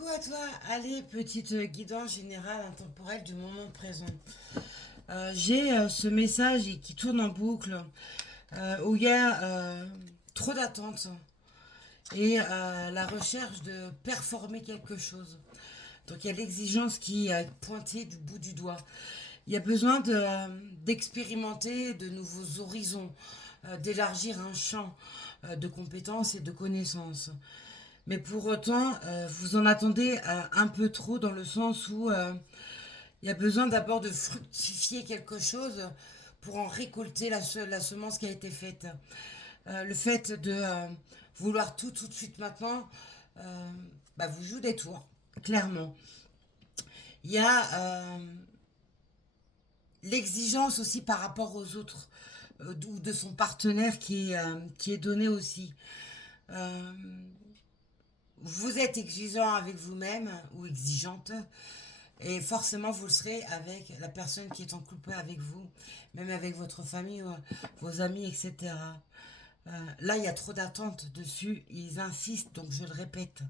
Coucou à toi. Allez, petite guidance générale intemporelle du moment présent. J'ai ce message qui tourne en boucle où il y a trop d'attentes et la recherche de performer quelque chose. Donc il y a l'exigence qui est pointée du bout du doigt. Il y a besoin d'expérimenter de nouveaux horizons, d'élargir un champ de compétences et de connaissances. Mais pour autant, vous en attendez un peu trop dans le sens où il y a besoin d'abord de fructifier quelque chose pour en récolter la semence qui a été faite. Le fait de vouloir tout de suite maintenant, euh, vous joue des tours, clairement. Il y a l'exigence aussi par rapport aux autres ou de son partenaire qui est donnée aussi. Euh, vous êtes exigeant avec vous-même ou exigeante et forcément vous le serez avec la personne qui est en couple avec vous, même avec votre famille, vos amis, etc. Là, il y a trop d'attentes dessus, ils insistent, donc je le répète.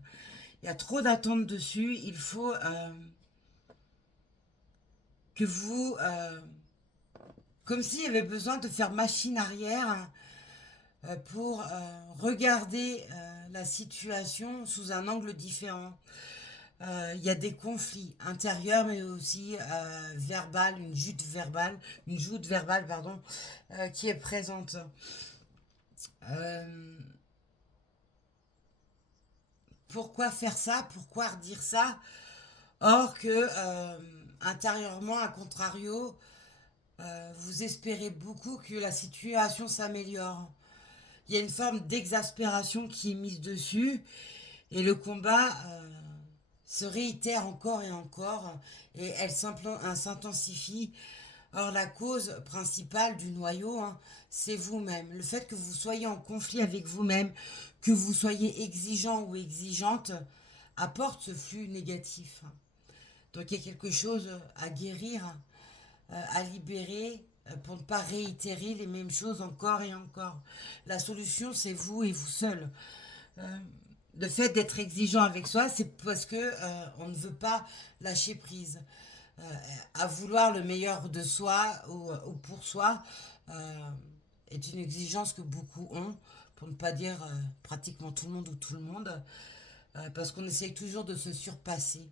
Il y a trop d'attentes dessus, il faut que vous... comme s'il y avait besoin de faire machine arrière pour regarder la situation sous un angle différent. Il y a des conflits intérieurs, mais aussi verbal, une joute verbale, pardon, qui est présente. Euh, Pourquoi faire ça? Pourquoi redire ça? Or que intérieurement, à contrario, vous espérez beaucoup que la situation s'améliore. Il y a une forme d'exaspération qui est mise dessus et le combat se réitère encore et encore et elle s'intensifie. Or, la cause principale du noyau, hein, c'est vous-même. Le fait que vous soyez en conflit avec vous-même, que vous soyez exigeant ou exigeante, apporte ce flux négatif. Donc, il y a quelque chose à guérir, à libérer, pour ne pas réitérer les mêmes choses encore et encore. La solution, c'est vous et vous seul. Euh, le fait d'être exigeant avec soi, c'est parce que on ne veut pas lâcher prise. Euh, à vouloir le meilleur de soi ou pour soi est une exigence que beaucoup ont, pour ne pas dire pratiquement tout le monde ou tout le monde, parce qu'on essaye toujours de se surpasser,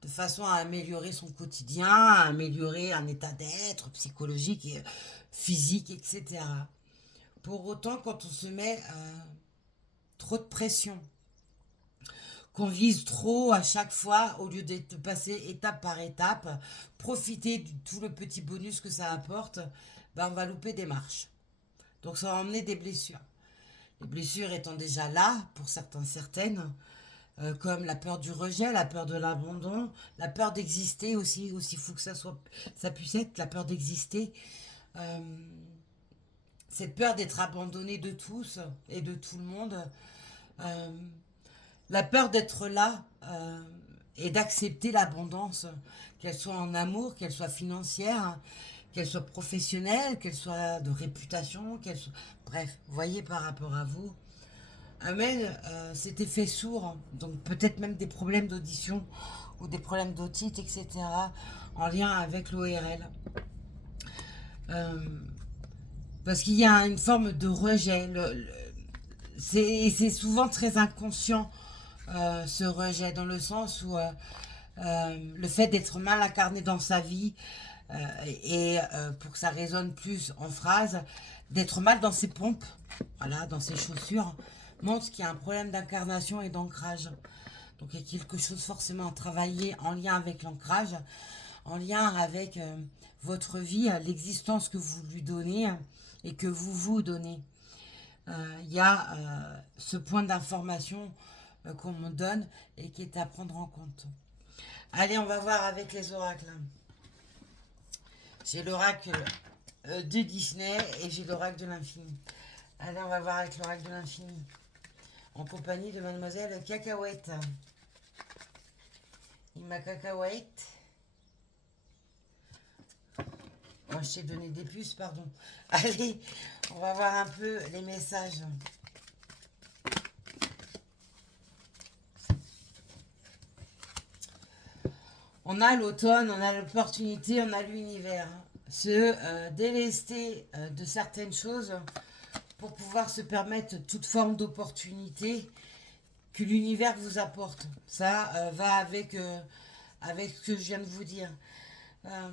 de façon à améliorer son quotidien, à améliorer un état d'être psychologique et physique, etc. Pour autant, quand on se met trop de pression, qu'on vise trop à chaque fois au lieu de passer étape par étape, profiter de tout le petit bonus que ça apporte, on va louper des marches. Donc ça va emmener des blessures. Les blessures étant déjà là pour certains, certaines, comme la peur du rejet, la peur de l'abandon, la peur d'exister aussi, aussi fou que ça puisse être, la peur d'exister, euh, cette peur d'être abandonné de tous et de tout le monde, euh, la peur d'être là et d'accepter l'abondance, qu'elle soit en amour, qu'elle soit financière, qu'elle soit professionnelle, qu'elle soit de réputation, qu'elle soit... Bref, voyez par rapport à vous, amène cet effet sourd, donc peut-être même des problèmes d'audition ou des problèmes d'otite, etc., en lien avec l'ORL. Euh, Parce qu'il y a une forme de rejet. C'est souvent très inconscient, ce rejet, dans le sens où le fait d'être mal incarné dans sa vie et pour que ça résonne plus en phrase, d'être mal dans ses pompes, voilà, dans ses chaussures, montre qu'il y a un problème d'incarnation et d'ancrage. Donc il y a quelque chose forcément à travailler en lien avec l'ancrage, en lien avec votre vie, l'existence que vous lui donnez et que vous vous donnez. Il y a ce point d'information qu'on me donne et qui est à prendre en compte. Allez, on va voir avec les oracles. J'ai l'oracle de Disney et j'ai l'oracle de l'infini. Allez, on va voir avec l'oracle de l'infini. En compagnie de mademoiselle Cacahuète. Ima Cacahuète. Moi, je t'ai donné des puces, pardon. Allez, on va voir un peu les messages. On a l'automne, on a l'opportunité, on a l'univers. Se délester de certaines choses pour pouvoir se permettre toute forme d'opportunité que l'univers vous apporte. Ça va avec ce que je viens de vous dire. Euh,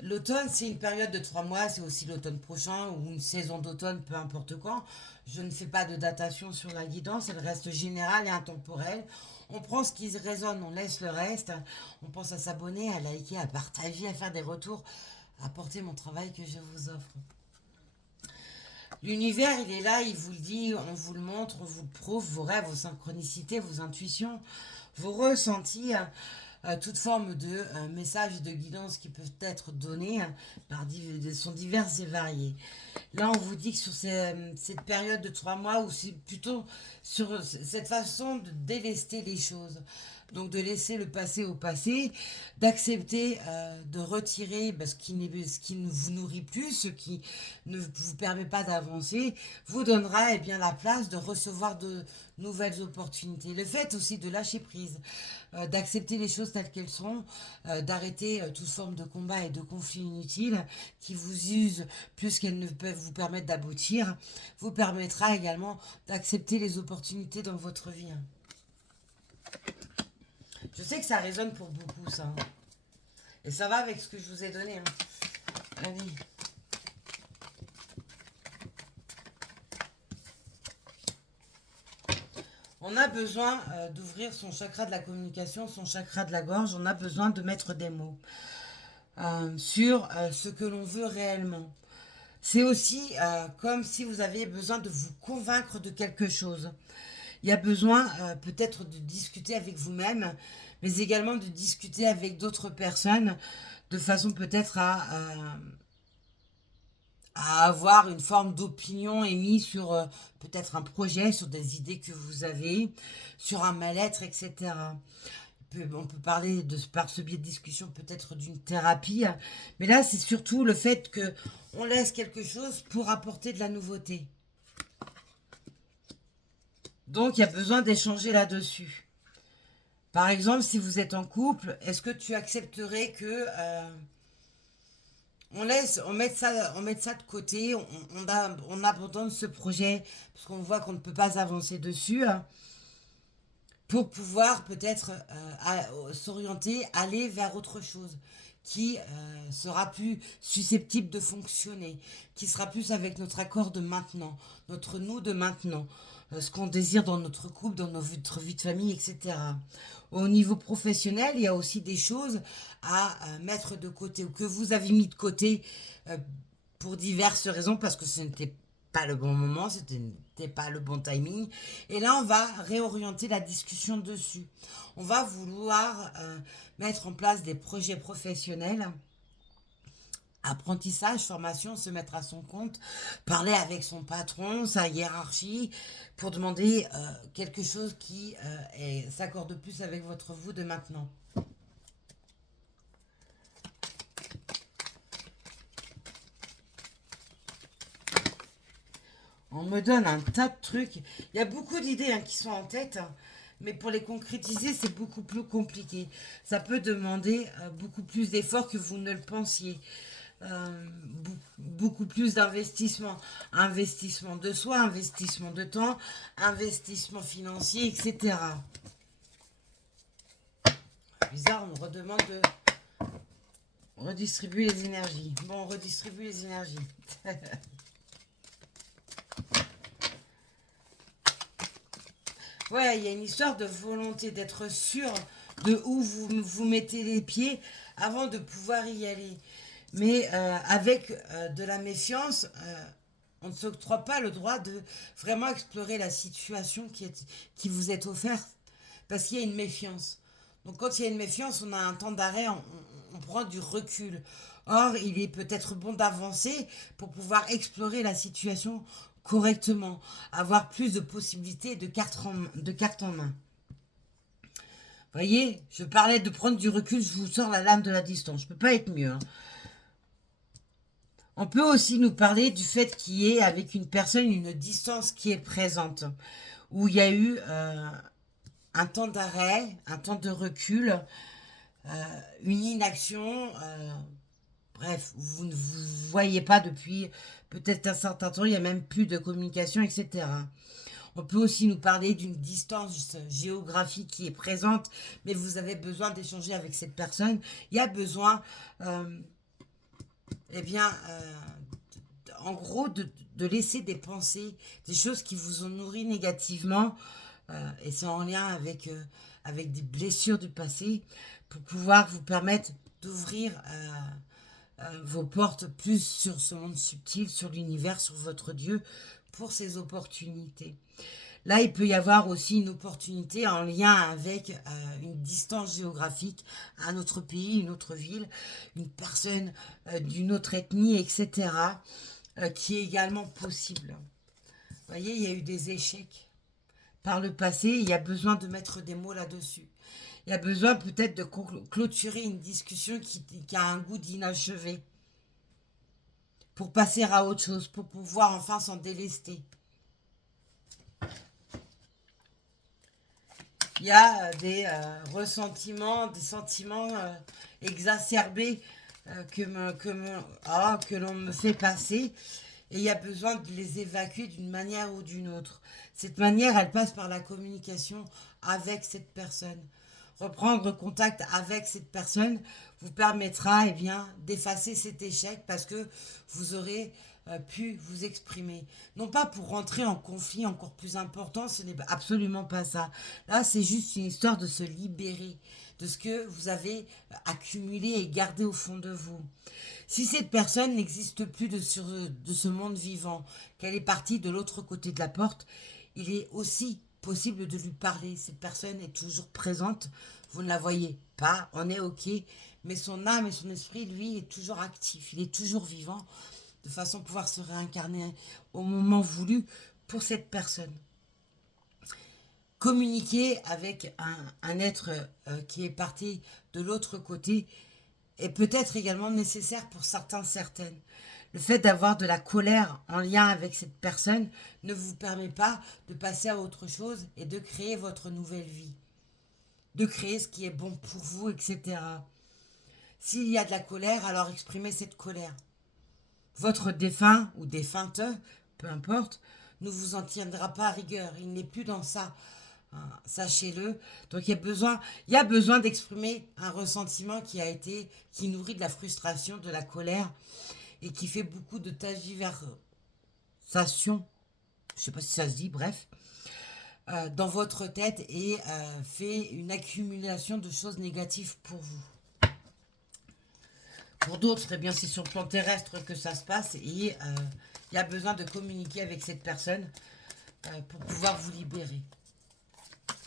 L'automne, c'est une période de 3 mois, c'est aussi l'automne prochain ou une saison d'automne, peu importe quand. Je ne fais pas de datation sur la guidance, elle reste générale et intemporelle. On prend ce qui résonne, on laisse le reste. On pense à s'abonner, à liker, à partager, à faire des retours, à porter mon travail que je vous offre. L'univers, il est là, il vous le dit, on vous le montre, on vous le prouve, vos rêves, vos synchronicités, vos intuitions, vos ressentis, toute forme de messages de guidance qui peuvent être donnés sont divers et variés. Là, on vous dit que sur cette période de 3 mois, ou c'est plutôt sur cette façon de délester les choses, donc de laisser le passé au passé, d'accepter de retirer ce qui ne vous nourrit plus, ce qui ne vous permet pas d'avancer, vous donnera bien la place de recevoir de nouvelles opportunités. Le fait aussi de lâcher prise, d'accepter les choses telles qu'elles sont, d'arrêter toute forme de combat et de conflit inutile qui vous usent plus qu'elles ne peuvent vous permettre d'aboutir, vous permettra également d'accepter les opportunités dans votre vie. Je sais que ça résonne pour beaucoup, ça. Et ça va avec ce que je vous ai donné. Allez. On a besoin d'ouvrir son chakra de la communication, son chakra de la gorge. On a besoin de mettre des mots sur ce que l'on veut réellement. C'est aussi comme si vous aviez besoin de vous convaincre de quelque chose. Il y a besoin peut-être de discuter avec vous-même, mais également de discuter avec d'autres personnes, de façon peut-être à avoir une forme d'opinion émise sur peut-être un projet, sur des idées que vous avez, sur un mal-être, etc. On peut parler par ce biais de discussion peut-être d'une thérapie, mais là c'est surtout le fait que on laisse quelque chose pour apporter de la nouveauté. Donc il y a besoin d'échanger là-dessus. Par exemple, si vous êtes en couple, est-ce que tu accepterais que on mette ça de côté, on abandonne ce projet parce qu'on voit qu'on ne peut pas avancer dessus, hein, pour pouvoir peut-être s'orienter, aller vers autre chose qui sera plus susceptible de fonctionner, qui sera plus avec notre accord de maintenant, notre nous de maintenant, ce qu'on désire dans notre couple, dans notre vie de famille, etc. Au niveau professionnel, il y a aussi des choses à mettre de côté ou que vous avez mis de côté euh, pour diverses raisons parce que ce n'était pas le bon moment, c'était pas le bon timing. Et là, on va réorienter la discussion dessus. On va vouloir mettre en place des projets professionnels, apprentissage, formation, se mettre à son compte, parler avec son patron, sa hiérarchie, pour demander quelque chose qui s'accorde plus avec votre vous de maintenant. On me donne un tas de trucs. Il y a beaucoup d'idées qui sont en tête, hein, mais pour les concrétiser, c'est beaucoup plus compliqué. Ça peut demander beaucoup plus d'efforts que vous ne le pensiez. Beaucoup plus d'investissement. Investissement de soi, investissement de temps, investissement financier, etc. Bizarre, on me redemande de redistribuer les énergies. Bon, on redistribue les énergies. Ouais, il y a une histoire de volonté, d'être sûr de où vous mettez les pieds avant de pouvoir y aller. Mais avec de la méfiance, on ne s'octroie pas le droit de vraiment explorer la situation qui vous est offerte. Parce qu'il y a une méfiance. Donc quand il y a une méfiance, on a un temps d'arrêt, on prend du recul. Or, il est peut-être bon d'avancer pour pouvoir explorer la situation correctement, avoir plus de possibilités de cartes en main. Vous voyez, je parlais de prendre du recul, je vous sors la lame de la distance. Je ne peux pas être mieux. Hein. On peut aussi nous parler du fait qu'il y ait avec une personne une distance qui est présente, où il y a eu un temps d'arrêt, un temps de recul, une inaction, bref, vous ne vous voyez pas depuis peut-être un certain temps, il n'y a même plus de communication, etc. On peut aussi nous parler d'une distance géographique qui est présente, mais vous avez besoin d'échanger avec cette personne. Il y a besoin, euh, eh bien, en gros, de laisser des pensées, des choses qui vous ont nourri négativement, et c'est en lien avec des blessures du passé, pour pouvoir vous permettre d'ouvrir vos portes plus sur ce monde subtil, sur l'univers, sur votre Dieu, pour ces opportunités. Là, il peut y avoir aussi une opportunité en lien avec une distance géographique, un autre pays, une autre ville, une personne d'une autre ethnie, etc., qui est également possible. Vous voyez, il y a eu des échecs par le passé, il y a besoin de mettre des mots là-dessus. Il y a besoin peut-être de clôturer une discussion qui a un goût d'inachevé, pour passer à autre chose, pour pouvoir enfin s'en délester. Il y a des ressentiments, des sentiments exacerbés que l'on me fait passer, et il y a besoin de les évacuer d'une manière ou d'une autre. Cette manière, elle passe par la communication avec cette personne. Reprendre contact avec cette personne vous permettra, eh bien, d'effacer cet échec, parce que vous aurez pu vous exprimer. Non pas pour rentrer en conflit encore plus important, ce n'est absolument pas ça. Là, c'est juste une histoire de se libérer de ce que vous avez accumulé et gardé au fond de vous. Si cette personne n'existe plus de ce monde vivant, qu'elle est partie de l'autre côté de la porte, il est aussi possible de lui parler. Cette personne est toujours présente, vous ne la voyez pas, on est ok, mais son âme et son esprit, lui, est toujours actif, il est toujours vivant, de façon à pouvoir se réincarner au moment voulu pour cette personne. Communiquer avec un être qui est parti de l'autre côté est peut-être également nécessaire pour certains, certaines. Le fait d'avoir de la colère en lien avec cette personne ne vous permet pas de passer à autre chose et de créer votre nouvelle vie, de créer ce qui est bon pour vous, etc. S'il y a de la colère, alors exprimez cette colère. Votre défunt ou défunte, peu importe, ne vous en tiendra pas à rigueur. Il n'est plus dans ça. Hein, sachez-le. Donc il y a besoin d'exprimer un ressentiment qui nourrit de la frustration, de la colère, et qui fait beaucoup de tergiversations. Je ne sais pas si ça se dit, bref, dans votre tête, et fait une accumulation de choses négatives pour vous. Pour d'autres, eh bien, c'est sur le plan terrestre que ça se passe, et il y a besoin de communiquer avec cette personne pour pouvoir vous libérer.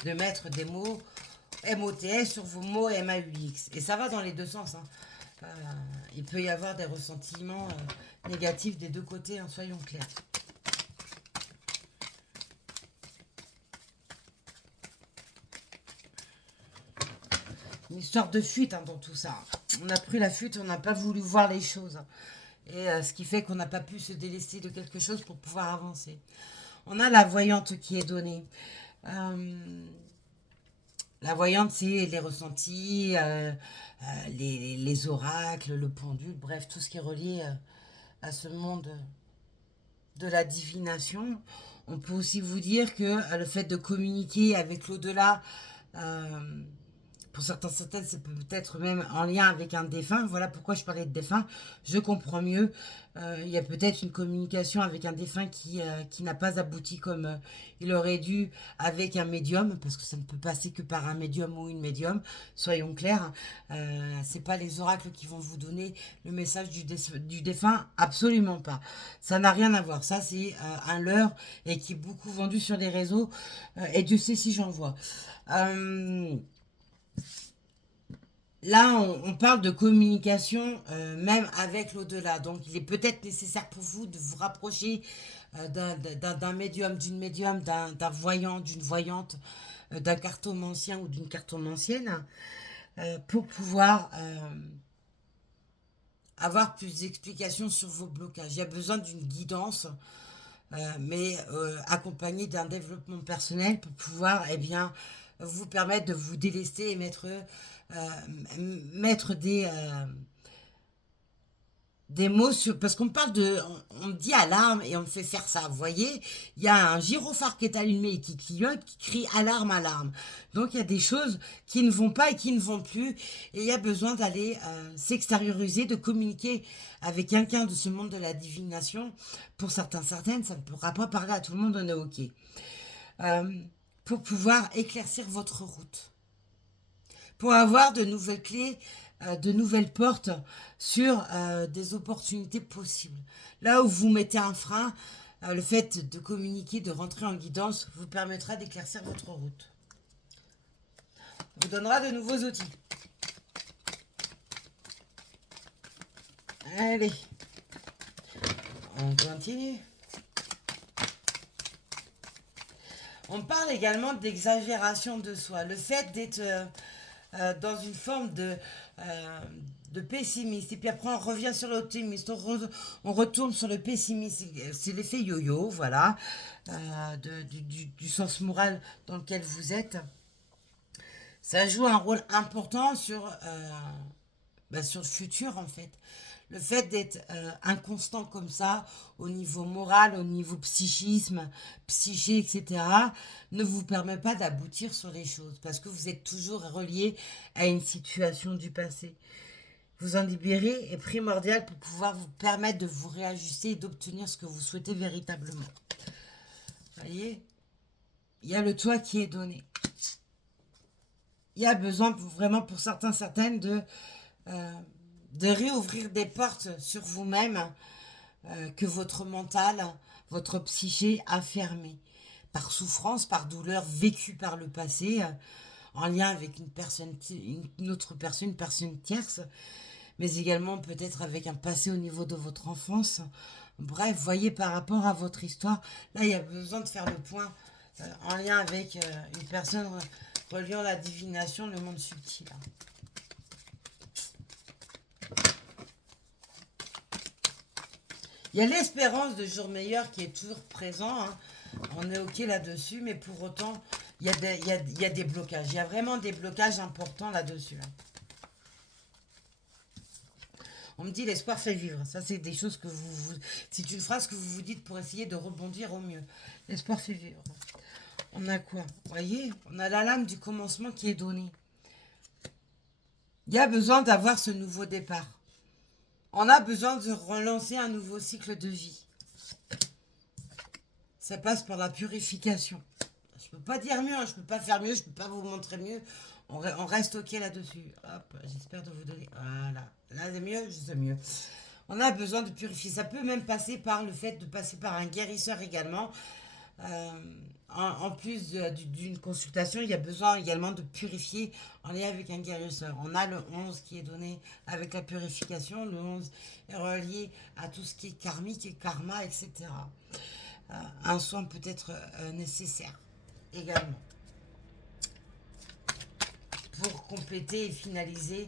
De mettre des mots MOTS sur vos mots MAUX. Et ça va dans les deux sens. Hein. Il peut y avoir des ressentiments négatifs des deux côtés, hein, soyons clairs. Une histoire de fuite, hein, dans tout ça. On a pris la fuite, on n'a pas voulu voir les choses. Et ce qui fait qu'on n'a pas pu se délester de quelque chose pour pouvoir avancer. On a la voyante qui est donnée. La voyante, c'est les ressentis, les oracles, le pendule, bref, tout ce qui est relié à ce monde de la divination. On peut aussi vous dire que le fait de communiquer avec l'au-delà, pour certaines, c'est peut-être même en lien avec un défunt. Voilà pourquoi je parlais de défunt. Je comprends mieux. Il y a peut-être une communication avec un défunt qui n'a pas abouti comme il aurait dû avec un médium, parce que ça ne peut passer que par un médium ou une médium. Soyons clairs. C'est pas les oracles qui vont vous donner le message du défunt. Absolument pas. Ça n'a rien à voir. Ça, c'est un leurre et qui est beaucoup vendu sur les réseaux. Et Dieu sait si j'en vois. Là, on parle de communication même avec l'au-delà. Donc, il est peut-être nécessaire pour vous de vous rapprocher d'un médium, d'une médium, d'un voyant, d'une voyante, d'un cartomancien ou d'une cartomancienne, pour pouvoir avoir plus d'explications sur vos blocages. Il y a besoin d'une guidance, mais accompagnée d'un développement personnel pour pouvoir, eh bien, vous permettre de vous délester et mettre des mots sur, parce qu'on parle de, on me dit alarme et on me fait faire ça. Vous voyez, il y a un gyrophare qui est allumé et qui clignote, qui crie alarme, alarme. Donc il y a des choses qui ne vont pas et qui ne vont plus. Et il y a besoin d'aller s'extérioriser, de communiquer avec quelqu'un de ce monde de la divination. Pour certains, certaines, ça ne pourra pas parler à tout le monde, on est OK. Euh, pour pouvoir éclaircir votre route, pour avoir de nouvelles clés, de nouvelles portes sur des opportunités possibles. Là où vous mettez un frein, le fait de communiquer, de rentrer en guidance, vous permettra d'éclaircir votre route. Vous donnera de nouveaux outils. Allez, on continue. On parle également d'exagération de soi. Le fait d'être dans une forme euh, de pessimiste. Et puis après, on revient sur l'optimiste. On retourne sur le pessimiste. C'est l'effet yo-yo, voilà, du sens moral dans lequel vous êtes. Ça joue un rôle important sur le futur, en fait. Le fait d'être inconstant comme ça, au niveau moral, au niveau psychisme, psyché, etc., ne vous permet pas d'aboutir sur les choses parce que vous êtes toujours relié à une situation du passé. Vous en libérer est primordial pour pouvoir vous permettre de vous réajuster et d'obtenir ce que vous souhaitez véritablement. Vous voyez, il y a le toit qui est donné. Il y a besoin vraiment pour certains, certaines euh, de réouvrir des portes sur vous-même que votre mental, votre psyché a fermé. Par souffrance, par douleur vécue par le passé, en lien avec une autre personne, une personne tierce, mais également peut-être avec un passé au niveau de votre enfance. Bref, voyez par rapport à votre histoire, là il y a besoin de faire le point en lien avec une personne reliant la divination, le monde subtil. Il y a l'espérance de jours meilleurs qui est toujours présent. Hein. On est OK là-dessus, mais pour autant, il y a des blocages. Il y a vraiment des blocages importants là-dessus. Hein. On me dit l'espoir fait vivre. Ça, c'est des choses que c'est une phrase que vous vous dites pour essayer de rebondir au mieux. L'espoir fait vivre. On a quoi? Vous voyez, on a la lame du commencement qui est donnée. Il y a besoin d'avoir ce nouveau départ. On a besoin de relancer un nouveau cycle de vie. Ça passe par la purification. Je peux pas dire mieux, hein, je peux pas faire mieux, je peux pas vous montrer mieux. On reste OK là-dessus. Hop, j'espère de vous donner. Voilà. Là, c'est mieux, c'est mieux. On a besoin de purifier. Ça peut même passer par le fait de passer par un guérisseur également. Euh, en plus d'une consultation, il y a besoin également de purifier en lien avec un guérisseur. On a le 11 qui est donné avec la purification. Le 11 est relié à tout ce qui est karmique et karma, etc. Un soin peut être nécessaire également pour compléter et finaliser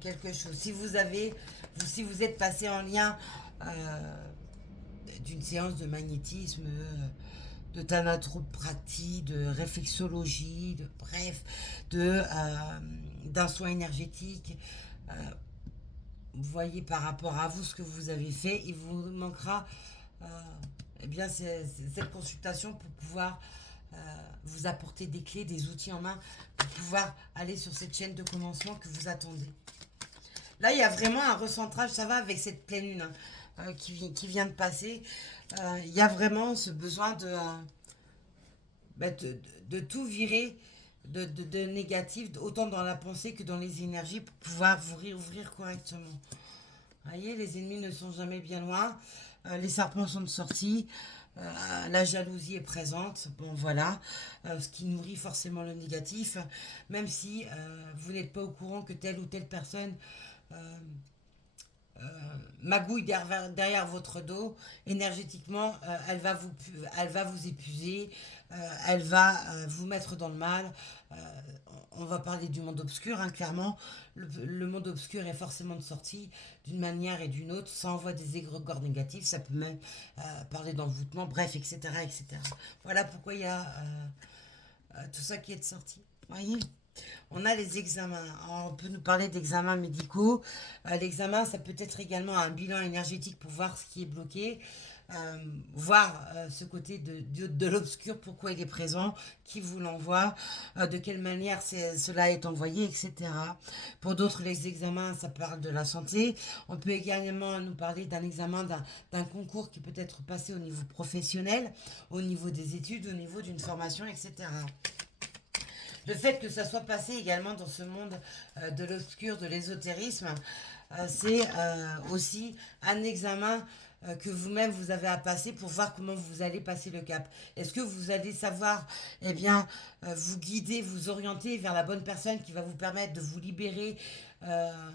quelque chose. Si vous êtes passé en lien d'une séance de magnétisme, de thanatopratie, de réflexologie, bref, d'un soin énergétique, vous voyez par rapport à vous ce que vous avez fait, il vous manquera eh bien, cette consultation pour pouvoir vous apporter des clés, des outils en main pour pouvoir aller sur cette chaîne de commencement que vous attendez. Là, il y a vraiment un recentrage, ça va avec cette pleine lune qui vient de passer. Il y a vraiment ce besoin de tout virer de négatif, autant dans la pensée que dans les énergies, pour pouvoir vous réouvrir correctement. Vous voyez, les ennemis ne sont jamais bien loin. Les serpents sont sortis. La jalousie est présente. Bon, voilà. Ce qui nourrit forcément le négatif. Même si vous n'êtes pas au courant que telle ou telle personne magouille derrière votre dos, énergétiquement, elle va vous épuiser, elle va vous mettre dans le mal. Euh, on va parler du monde obscur, hein, clairement. Le monde obscur est forcément de sortie d'une manière et d'une autre. Ça envoie des égrégores négatifs, ça peut même parler d'envoûtement, bref, etc., etc. Voilà pourquoi il y a tout ça qui est sorti. Voyez, on a les examens. Alors, on peut nous parler d'examens médicaux. L'examen, ça peut être également un bilan énergétique pour voir ce qui est bloqué, voir ce côté de l'obscur, pourquoi il est présent, qui vous l'envoie, de quelle manière cela est envoyé, etc. Pour d'autres, les examens, ça parle de la santé. On peut également nous parler d'un examen, d'un concours qui peut être passé au niveau professionnel, au niveau des études, au niveau d'une formation, etc. Le fait que ça soit passé également dans ce monde de l'obscur, de l'ésotérisme, c'est aussi un examen que vous-même vous avez à passer pour voir comment vous allez passer le cap. Est-ce que vous allez savoir, eh bien, vous guider, vous orienter vers la bonne personne qui va vous permettre de vous libérer euh,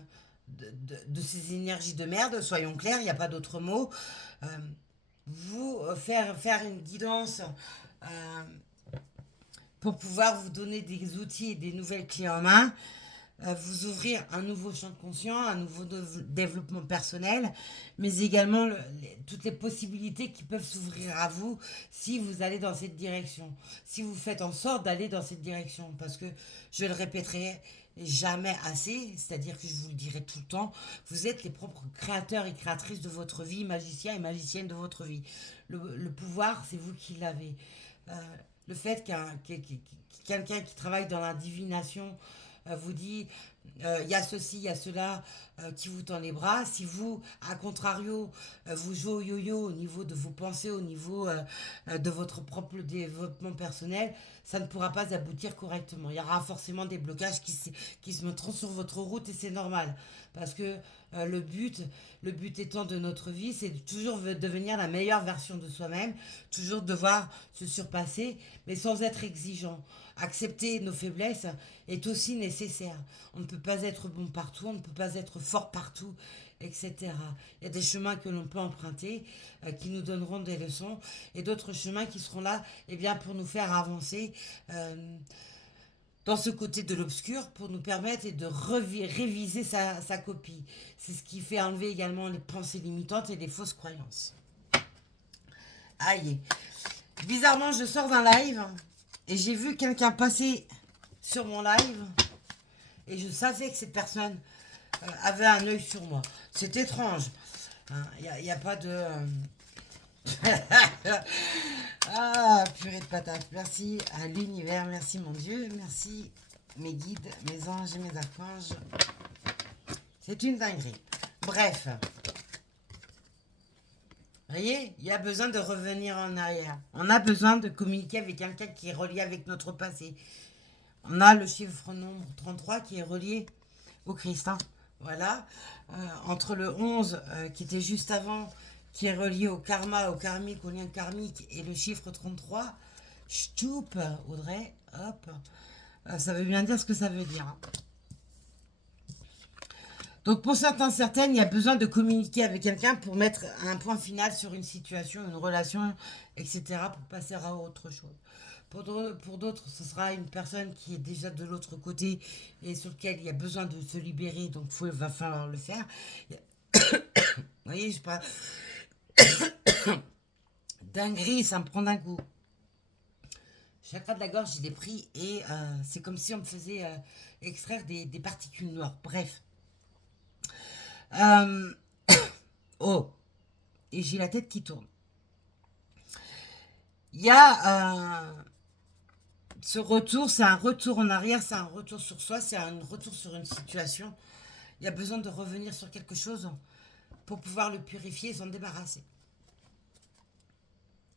de ces énergies de merde, soyons clairs, il n'y a pas d'autre mot. Euh, faire une guidance euh, pour pouvoir vous donner des outils et des nouvelles clés en main, vous ouvrir un nouveau champ de conscience, un nouveau développement personnel, mais également toutes les possibilités qui peuvent s'ouvrir à vous si vous allez dans cette direction, si vous faites en sorte d'aller dans cette direction, parce que je le répéterai jamais assez, c'est-à-dire que je vous le dirai tout le temps, vous êtes les propres créateurs et créatrices de votre vie, magiciens et magiciennes de votre vie. Le pouvoir, c'est vous qui l'avez. Euh, le fait quelqu'un qui travaille dans la divination vous dit il y a ceci, il y a cela qui vous tend les bras. Si vous, à contrario, vous jouez au yo-yo au niveau de vos pensées, au niveau de votre propre développement personnel, ça ne pourra pas aboutir correctement. Il y aura forcément des blocages qui se mettront sur votre route et c'est normal. Parce que le but étant de notre vie, c'est de toujours devenir la meilleure version de soi-même, toujours devoir se surpasser, mais sans être exigeant. Accepter nos faiblesses est aussi nécessaire. On ne peut pas être bon partout, on ne peut pas être fort partout, etc. Il y a des chemins que l'on peut emprunter, qui nous donneront des leçons, et d'autres chemins qui seront là eh bien, pour nous faire avancer dans ce côté de l'obscur, pour nous permettre de réviser sa copie. C'est ce qui fait enlever également les pensées limitantes et les fausses croyances. Aïe. Bizarrement, je sors d'un live et j'ai vu quelqu'un passer sur mon live et je savais que cette personne avait un œil sur moi. C'est étrange. Il n'y a pas de... ah, purée de patates. Merci à l'univers, merci mon Dieu, merci mes guides, mes anges et mes archanges. C'est une dinguerie. Bref. Vous voyez, il y a besoin de revenir en arrière. On a besoin de communiquer avec quelqu'un qui est relié avec notre passé. On a le chiffre nombre 33 qui est relié au Christ. Hein. Voilà. Entre le 11 qui était juste avant, qui est relié au karma, au karmique, au lien karmique, et le chiffre 33, Stoup, Audrey, hop, ça veut bien dire ce que ça veut dire. Hein. Donc pour certaines, il y a besoin de communiquer avec quelqu'un pour mettre un point final sur une situation, une relation, etc., pour passer à autre chose. Pour d'autres, ce sera une personne qui est déjà de l'autre côté et sur lequel il y a besoin de se libérer, donc il va falloir le faire. Vous voyez, je parle dinguerie, ça me prend d'un coup. Chakra de la gorge, je l'ai pris et c'est comme si on me faisait extraire des particules noires. Bref. Oh, et j'ai la tête qui tourne. Il y a ce retour, c'est un retour en arrière, c'est un retour sur soi, c'est un retour sur une situation. Il y a besoin de revenir sur quelque chose pour pouvoir le purifier et s'en débarrasser.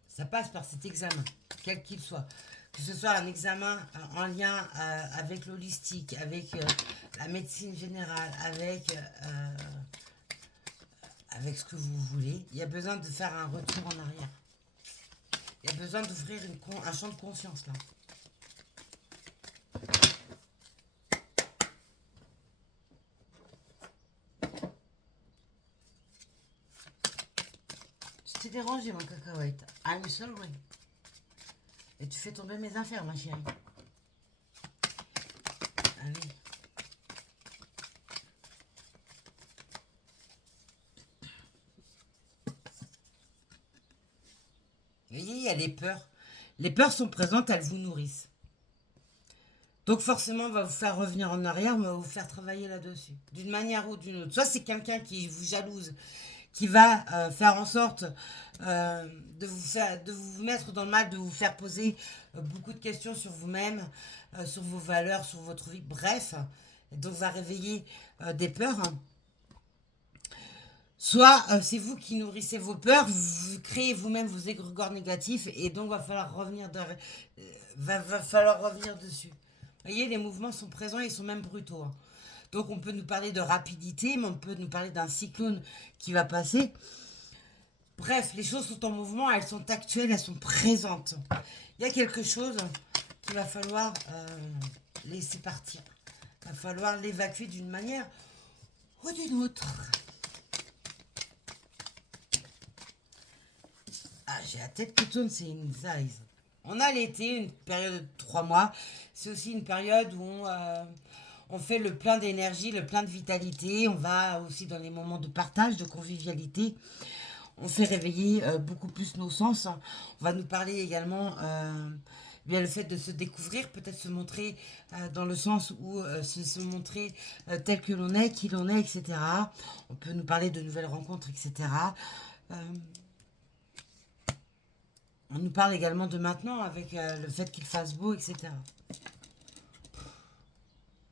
Ça passe par cet examen, quel qu'il soit. Que ce soit un examen en lien avec l'holistique, avec la médecine générale, avec ce que vous voulez, il y a besoin de faire un retour en arrière. Il y a besoin d'ouvrir un champ de conscience là. Je t'ai dérangé mon cacahuète. I'm sorry. Et tu fais tomber mes affaires ma chérie. Allez. Vous voyez, il y a les peurs. Les peurs sont présentes, elles vous nourrissent. Donc forcément, on va vous faire revenir en arrière, on va vous faire travailler là-dessus, d'une manière ou d'une autre. Soit c'est quelqu'un qui vous jalouse, qui va faire en sorte de vous mettre dans le mal, de vous faire poser beaucoup de questions sur vous-même, sur vos valeurs, sur votre vie, bref. Et donc va réveiller des peurs. Soit c'est vous qui nourrissez vos peurs, vous créez vous-même vos égrégores négatifs et donc va falloir revenir dessus. Vous voyez, les mouvements sont présents et ils sont même brutaux, hein. Donc on peut nous parler de rapidité, mais on peut nous parler d'un cyclone qui va passer. Bref, les choses sont en mouvement, elles sont actuelles, elles sont présentes. Il y a quelque chose qu'il va falloir laisser partir. Il va falloir l'évacuer d'une manière ou d'une autre. Ah, j'ai la tête qui tourne, c'est une size. On a l'été, une période de 3 mois. C'est aussi une période où on fait le plein d'énergie, le plein de vitalité. On va aussi dans les moments de partage, de convivialité. On fait réveiller beaucoup plus nos sens. On va nous parler également bien le fait de se découvrir, peut-être se montrer dans le sens où se montrer tel que l'on est, qui l'on est, etc. On peut nous parler de nouvelles rencontres, etc. Euh, on nous parle également de maintenant avec le fait qu'il fasse beau, etc.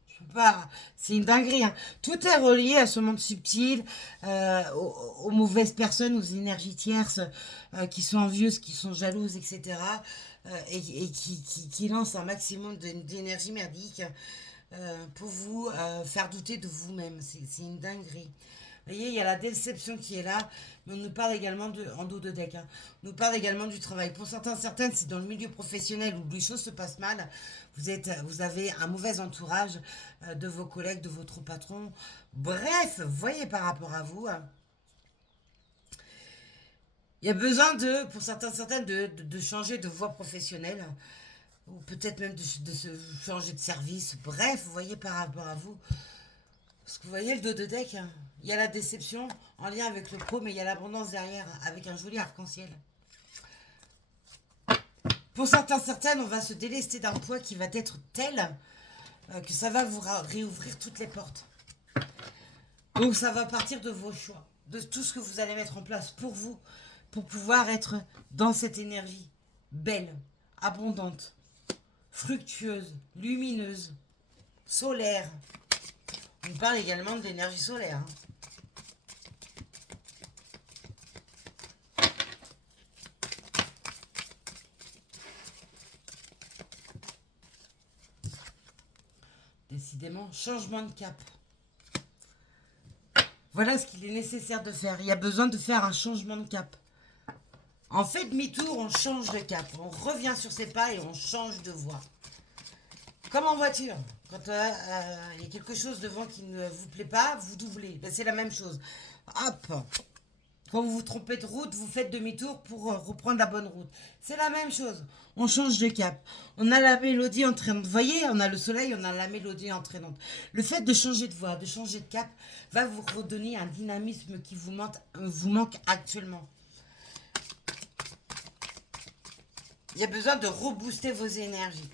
Je peux pas. C'est une dinguerie, hein. Tout est relié à ce monde subtil, aux mauvaises personnes, aux énergies tierces qui sont envieuses, qui sont jalouses, etc. Et qui lancent un maximum d'énergie merdique pour vous faire douter de vous-même. C'est une dinguerie. Vous voyez, il y a la déception qui est là, mais on nous parle également en dos de deck, hein. On nous parle également du travail. Pour certaines, c'est dans le milieu professionnel où les choses se passent mal. Vous avez un mauvais entourage de vos collègues, de votre patron. Bref, vous voyez par rapport à vous, hein, il y a besoin pour certaines, de changer de voie professionnelle ou peut-être même de se changer de service. Bref, vous voyez par rapport à vous. Parce que vous voyez le dos de deck, hein, il y a la déception en lien avec le pro, mais il y a l'abondance derrière, avec un joli arc-en-ciel. Pour certaines, on va se délester d'un poids qui va être tel que ça va vous réouvrir toutes les portes. Donc ça va partir de vos choix, de tout ce que vous allez mettre en place pour vous, pour pouvoir être dans cette énergie belle, abondante, fructueuse, lumineuse, solaire. On parle également de l'énergie solaire, hein. Décidément, changement de cap. Voilà ce qu'il est nécessaire de faire. Il y a besoin de faire un changement de cap. En fait, demi-tour, on change de cap. On revient sur ses pas et on change de voie. Comme en voiture. Quand il y a quelque chose devant qui ne vous plaît pas, vous doublez. Ben, c'est la même chose. Hop. Quand vous vous trompez de route, vous faites demi-tour pour reprendre la bonne route. C'est la même chose. On change de cap. On a la mélodie entraînante. Vous voyez, on a le soleil, on a la mélodie entraînante. Le fait de changer de voie, de changer de cap, va vous redonner un dynamisme qui vous manque actuellement. Il y a besoin de rebooster vos énergies.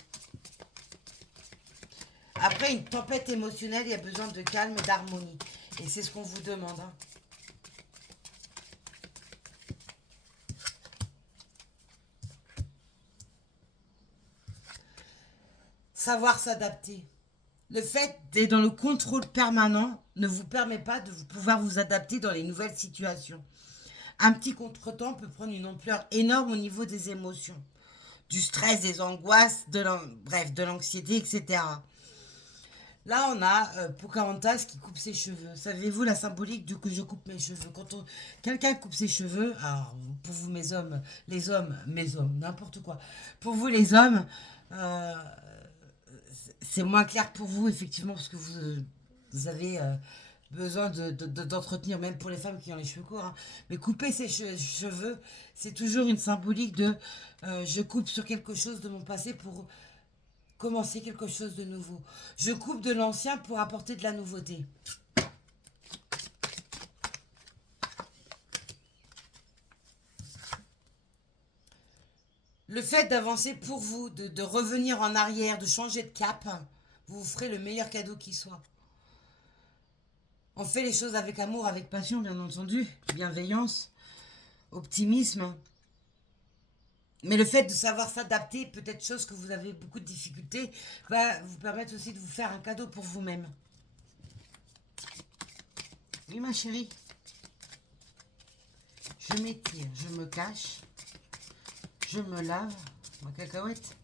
Après une tempête émotionnelle, il y a besoin de calme et d'harmonie. Et c'est ce qu'on vous demande, hein. Savoir s'adapter. Le fait d'être dans le contrôle permanent ne vous permet pas de pouvoir vous adapter dans les nouvelles situations. Un petit contretemps peut prendre une ampleur énorme au niveau des émotions, du stress, des angoisses, bref, de l'anxiété, etc. Là, on a Pocahontas qui coupe ses cheveux. Savez-vous la symbolique du que je coupe mes cheveux? Quand quelqu'un coupe ses cheveux, alors pour vous mes hommes, mes hommes, n'importe quoi. Pour vous les hommes, euh, c'est moins clair pour vous effectivement parce que vous avez besoin d'entretenir, même pour les femmes qui ont les cheveux courts, hein. Mais couper ses cheveux, c'est toujours une symbolique de je coupe sur quelque chose de mon passé pour commencer quelque chose de nouveau. Je coupe de l'ancien pour apporter de la nouveauté. Le fait d'avancer pour vous, de revenir en arrière, de changer de cap, vous vous ferez le meilleur cadeau qui soit. On fait les choses avec amour, avec passion, bien entendu, bienveillance, optimisme. Mais le fait de savoir s'adapter, peut-être chose que vous avez beaucoup de difficultés, va vous permettre aussi de vous faire un cadeau pour vous-même. Oui, ma chérie. Je m'étire, je me cache, je me lave, ma cacahuète.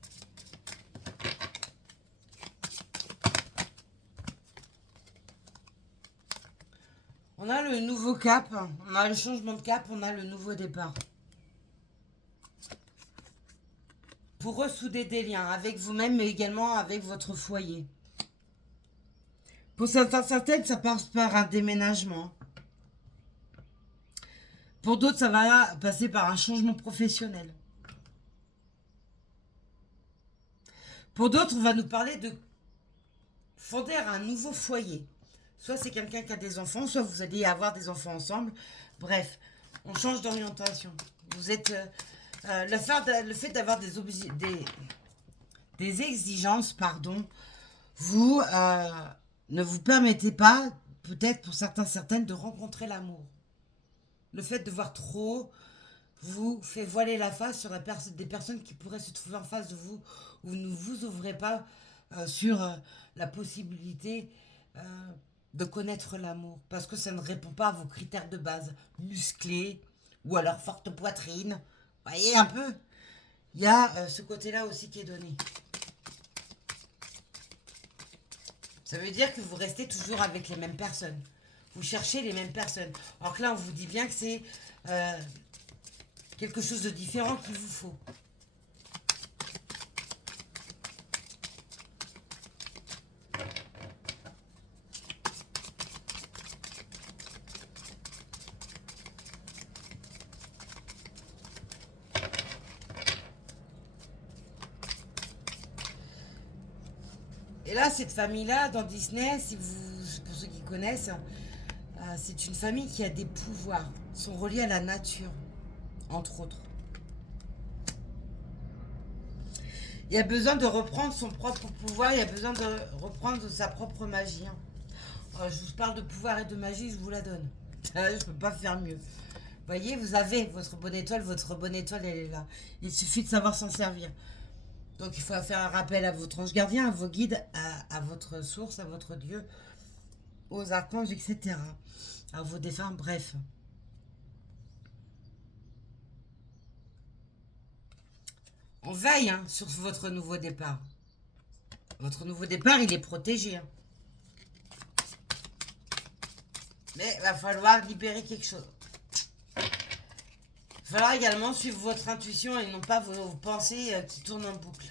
On a le nouveau cap, on a le changement de cap, on a le nouveau départ. Pour ressouder des liens avec vous-même, mais également avec votre foyer. Pour certaines, ça passe par un déménagement. Pour d'autres, ça va passer par un changement professionnel. Pour d'autres, on va nous parler de fonder un nouveau foyer. Soit c'est quelqu'un qui a des enfants, soit vous allez avoir des enfants ensemble. Bref, on change d'orientation. Vous êtes le fait d'avoir des exigences, pardon, vous ne vous permettez pas, peut-être pour certaines, de rencontrer l'amour. Le fait de voir trop vous fait voiler la face sur des personnes qui pourraient se trouver en face de vous, ou ne vous ouvrez pas sur la possibilité de connaître l'amour, parce que ça ne répond pas à vos critères de base, musclé, ou alors forte poitrine. Voyez un peu, il y a ce côté-là aussi qui est donné. Ça veut dire que vous restez toujours avec les mêmes personnes. Vous cherchez les mêmes personnes. Alors que là, on vous dit bien que c'est quelque chose de différent qu'il vous faut. Et là, cette famille-là, dans Disney, pour ceux qui connaissent, c'est une famille qui a des pouvoirs, sont reliés à la nature, entre autres. Il y a besoin de reprendre son propre pouvoir, il y a besoin de reprendre sa propre magie. Je vous parle de pouvoir et de magie, je vous la donne. Je ne peux pas faire mieux. Vous voyez, vous avez votre bonne étoile, elle est là. Il suffit de savoir s'en servir. Donc il faut faire un rappel à votre ange gardien, à vos guides, à votre source, à votre Dieu, aux archanges, etc. À vos défunts, bref. On veille sur votre nouveau départ. Votre nouveau départ, il est protégé. Mais il va falloir libérer quelque chose. Il va falloir également suivre votre intuition et non pas vos pensées qui tournent en boucle.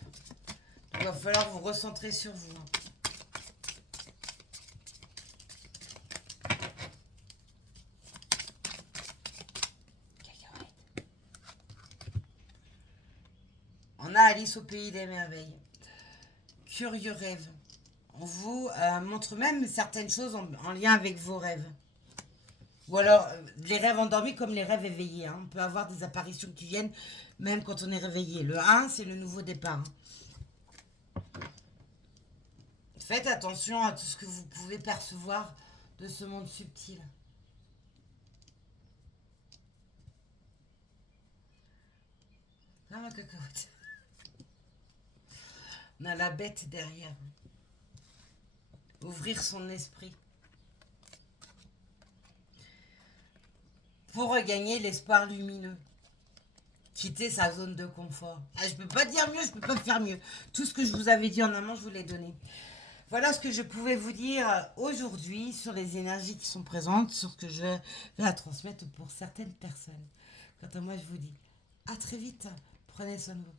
Il va falloir vous recentrer sur vous. On a Alice au pays des merveilles. Curieux rêve. On vous montre même certaines choses en lien avec vos rêves. Ou alors les rêves endormis comme les rêves éveillés. On peut avoir des apparitions qui viennent même quand on est réveillé. Le 1, c'est le nouveau départ. Faites attention à tout ce que vous pouvez percevoir de ce monde subtil. Ah, ma cacahuète. On a la bête derrière. Ouvrir son esprit. Pour regagner l'espoir lumineux. Quitter sa zone de confort. Je peux pas dire mieux, je peux pas faire mieux. Tout ce que je vous avais dit en amont, je vous l'ai donné. Voilà ce que je pouvais vous dire aujourd'hui sur les énergies qui sont présentes, sur ce que je vais la transmettre pour certaines personnes. Quant à moi, je vous dis à très vite. Prenez soin de vous.